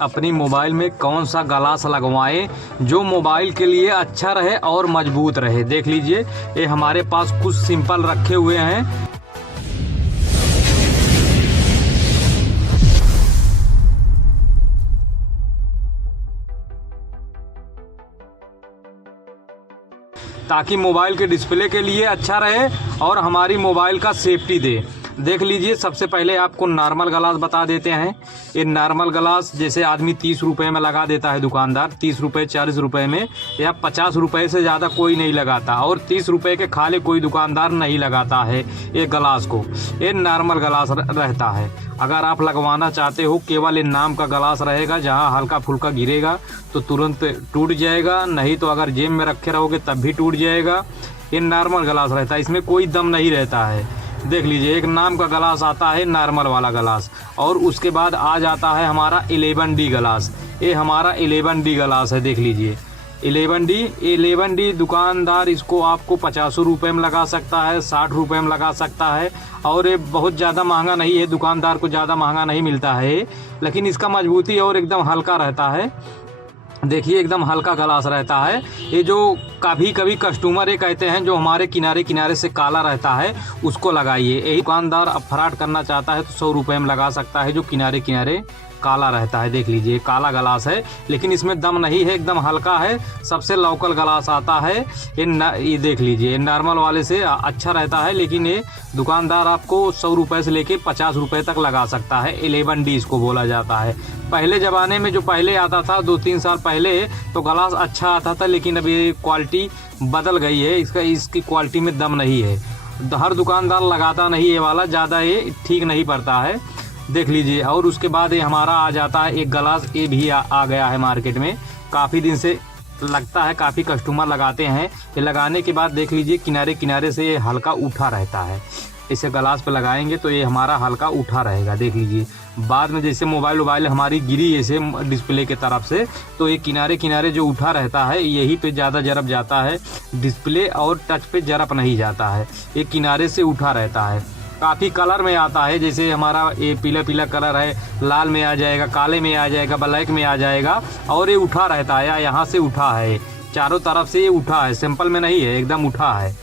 अपनी मोबाइल में कौन सा ग्लास लगवाएं जो मोबाइल के लिए अच्छा रहे और मजबूत रहे। देख लीजिए, ये हमारे पास कुछ सिंपल रखे हुए हैं। ताकि मोबाइल के डिस्प्ले के लिए अच्छा रहे और हमारी मोबाइल का सेफ्टी दे। देख लीजिए, सबसे पहले आपको नॉर्मल ग्लास बता देते हैं। ये नॉर्मल ग्लास जैसे आदमी 30 रुपये में लगा देता है, दुकानदार 30 रुपये 40 रुपये में या 50 रुपये से ज़्यादा कोई नहीं लगाता, और 30 रुपये के खाली कोई दुकानदार नहीं लगाता है ये ग्लास को। ये नॉर्मल ग्लास रहता है। अगर आप लगवाना चाहते हो, केवल ये नाम का ग्लास रहेगा, जहाँ हल्का फुल्का गिरेगा तो तुरंत टूट जाएगा, नहीं तो अगर जेब में रखे रहोगे तब भी टूट जाएगा। ये नॉर्मल ग्लास रहता है, इसमें कोई दम नहीं रहता है। देख लीजिए, एक नाम का ग्लास आता है नॉर्मल वाला ग्लास, और उसके बाद आ जाता है हमारा 11D ग्लास। ये हमारा 11D ग्लास है। देख लीजिए 11D दुकानदार इसको आपको 50 रुपये में लगा सकता है, 60 रुपये में लगा सकता है, और ये बहुत ज़्यादा महंगा नहीं है, दुकानदार को ज़्यादा महंगा नहीं मिलता है, लेकिन इसका मजबूती और एकदम हल्का रहता है। देखिए, एकदम हल्का ग्लास रहता है। ये जो कभी कभी कस्टमर ये कहते हैं जो हमारे किनारे किनारे से काला रहता है उसको लगाइए। यही दुकानदार अब फ्रॉड करना चाहता है तो 100 रुपये में लगा सकता है जो किनारे किनारे काला रहता है। देख लीजिए, काला ग्लास है, लेकिन इसमें दम नहीं है, एकदम हल्का है। सबसे लोकल ग्लास आता है ये देख लीजिए, नॉर्मल वाले से अच्छा रहता है, लेकिन ये दुकानदार आपको 100 रुपये से लेके 50 रुपये तक लगा सकता है। 11D इसको बोला जाता है। पहले ज़माने में जो पहले आता था 2-3 साल पहले, तो ग्लास अच्छा आता था, लेकिन अभी क्वालिटी बदल गई है। इसकी क्वालिटी में दम नहीं है, हर दुकानदार लगाता नहीं ये वाला, ज़्यादा ये ठीक नहीं पड़ता है। देख लीजिए, और उसके बाद ये हमारा आ जाता है एक ग्लास, ये भी आ गया है मार्केट में, काफ़ी दिन से लगता है, काफ़ी कस्टमर लगाते हैं। ये लगाने के बाद देख लीजिए, किनारे किनारे से ये हल्का उठा रहता है। इसे ग्लास पे लगाएंगे तो ये हमारा हल्का उठा रहेगा। देख लीजिए, बाद में जैसे मोबाइल हमारी गिरी ऐसे डिस्प्ले के तरफ से, तो ये किनारे किनारे जो उठा रहता है यही पे ज़्यादा जरप जाता है, डिस्प्ले और टच पे जरप नहीं जाता है, ये किनारे से उठा रहता है। काफ़ी कलर में आता है, जैसे हमारा ये पीला पीला कलर है, लाल में आ जाएगा, काले में आ जाएगा, ब्लैक में आ जाएगा, और ये उठा रहता है, या यहाँ से उठा है, चारों तरफ से ये उठा है, सिंपल में नहीं है, एकदम उठा है।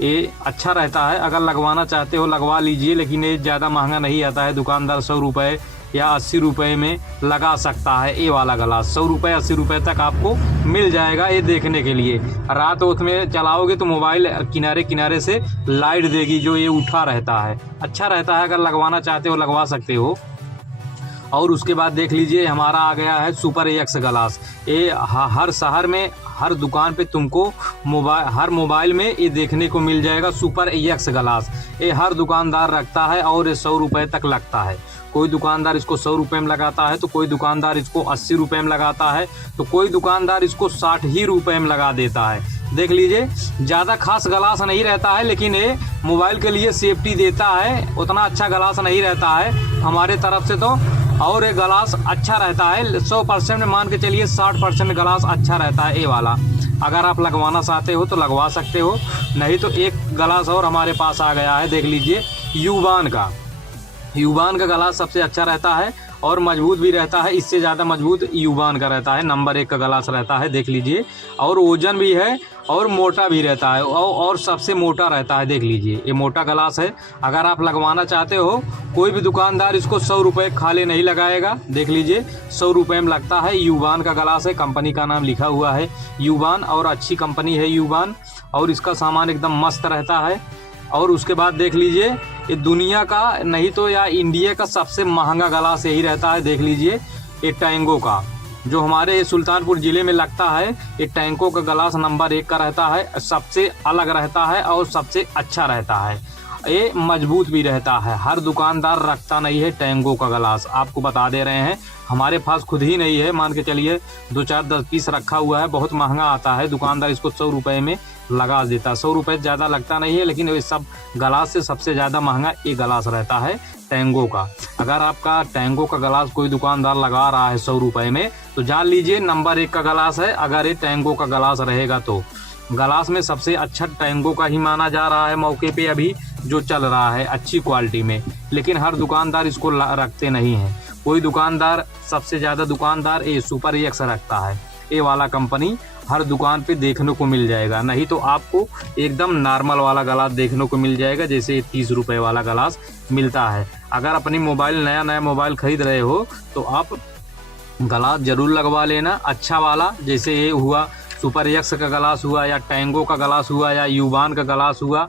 ये अच्छा रहता है, अगर लगवाना चाहते हो लगवा लीजिए, लेकिन ये ज़्यादा महंगा नहीं आता है। दुकानदार 100 रुपये या 80 रुपये में लगा सकता है। ये वाला ग्लास 100 रुपये 80 रुपये तक आपको मिल जाएगा। ये देखने के लिए रात वक्त में चलाओगे तो मोबाइल किनारे किनारे से लाइट देगी, जो ये उठा रहता है, अच्छा रहता है। अगर लगवाना चाहते हो लगवा सकते हो। और उसके बाद देख लीजिए, हमारा आ गया है सुपर एक्स ग्लास। ये हर शहर में, हर दुकान पे तुमको हर मोबाइल में ये देखने को मिल जाएगा, सुपर एक्स ग्लास। ये हर दुकानदार रखता है और ये 100 रुपये तक लगता है। कोई दुकानदार इसको 100 रुपये में लगाता है, तो कोई दुकानदार इसको 80 रुपये में लगाता है, तो कोई दुकानदार इसको 60 ही रुपये में लगा देता है। देख लीजिए, ज़्यादा खास ग्लास नहीं रहता है, लेकिन ये मोबाइल के लिए सेफ्टी देता है। उतना अच्छा ग्लास नहीं रहता है हमारे तरफ से तो, और ये ग्लास अच्छा रहता है। 100% में मान के चलिए 60% ग्लास अच्छा रहता है ये वाला। अगर आप लगवाना चाहते हो तो लगवा सकते हो, नहीं तो एक ग्लास और हमारे पास आ गया है। देख लीजिए, यूबान का ग्लास सबसे अच्छा रहता है और मजबूत भी रहता है। इससे ज़्यादा मजबूत यूबान का रहता है, नंबर 1 का ग्लास रहता है। देख लीजिए, और वजन भी है और मोटा भी रहता है, और सबसे मोटा रहता है। देख लीजिए, ये मोटा ग्लास है। अगर आप लगवाना चाहते हो, कोई भी दुकानदार इसको 100 रुपये खाली नहीं लगाएगा। देख लीजिए, 100 रुपये में लगता है। यूबान का ग्लास है, कंपनी का नाम लिखा हुआ है यूबान, और अच्छी कंपनी है यूबान, और इसका सामान एकदम मस्त रहता है। और उसके बाद देख लीजिए, ये दुनिया का नहीं तो या इंडिया का सबसे महंगा ग्लास यही रहता है। देख लीजिए, ये टैंगो का, जो हमारे सुल्तानपुर ज़िले में लगता है, ये टैंको का ग्लास नंबर 1 का रहता है, सबसे अलग रहता है और सबसे अच्छा रहता है। ये मजबूत भी रहता है, हर दुकानदार रखता नहीं है टैंगो का ग्लास, आपको बता दे रहे हैं। हमारे पास खुद ही नहीं है, मान के चलिए 2-4-10 पीस रखा हुआ है, बहुत महंगा आता है। दुकानदार इसको 100 रुपये में लगा देता है। 100 रुपये ज़्यादा लगता नहीं है, लेकिन ये सब ग्लास से सबसे ज़्यादा महंगा ये ग्लास रहता है टैंगो का। अगर आपका टैंगो का ग्लास कोई दुकानदार लगा रहा है 100 रुपये में, तो जान लीजिए नंबर 1 का ग्लास है। अगर ये टैंगो का ग्लास रहेगा तो ग्लास में सबसे अच्छा टैंगो का ही माना जा रहा है मौके पे अभी जो चल रहा है अच्छी क्वालिटी में, लेकिन हर दुकानदार इसको रखते नहीं हैं। कोई दुकानदार, सबसे ज़्यादा दुकानदार ये सुपर एक्स रखता है। ये वाला कंपनी हर दुकान पे देखने को मिल जाएगा, नहीं तो आपको एकदम नॉर्मल वाला ग्लास देखने को मिल जाएगा, जैसे 30 रुपये वाला ग्लास मिलता है। अगर अपनी मोबाइल नया मोबाइल ख़रीद रहे हो तो आप ग्लास ज़रूर लगवा लेना अच्छा वाला, जैसे ये हुआ सुपर एक्स का ग्लास हुआ, या टैंगो का ग्लास हुआ, या यूबान का ग्लास हुआ।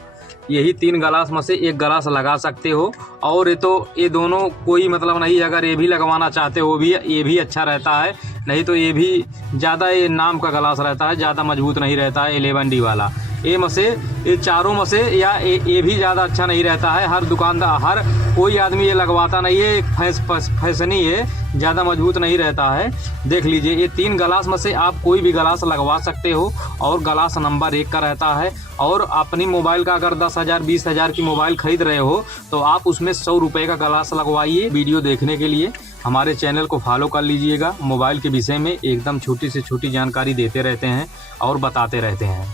यही 3 ग्लास में से एक ग्लास लगा सकते हो। और ये दोनों कोई मतलब नहीं, अगर ये भी लगवाना चाहते हो भी, ये भी अच्छा रहता है, नहीं तो ये भी ज़्यादा ये नाम का ग्लास रहता है, ज़्यादा मजबूत नहीं रहता है 11D वाला। ये चारों में से या ये भी ज़्यादा अच्छा नहीं रहता है। हर दुकानदार, हर कोई आदमी ये लगवाता नहीं है, एक फैशनी है, ज़्यादा मजबूत नहीं रहता है। देख लीजिए, ये 3 ग्लास में से आप कोई भी ग्लास लगवा सकते हो, और ग्लास नंबर 1 का रहता है। और अपनी मोबाइल का अगर 10,000 20,000 की मोबाइल खरीद रहे हो तो आप उसमें 100 रुपये का ग्लास लगवाइए। वीडियो देखने के लिए हमारे चैनल को फॉलो कर लीजिएगा। मोबाइल के विषय में एकदम छोटी से छोटी जानकारी देते रहते हैं और बताते रहते हैं।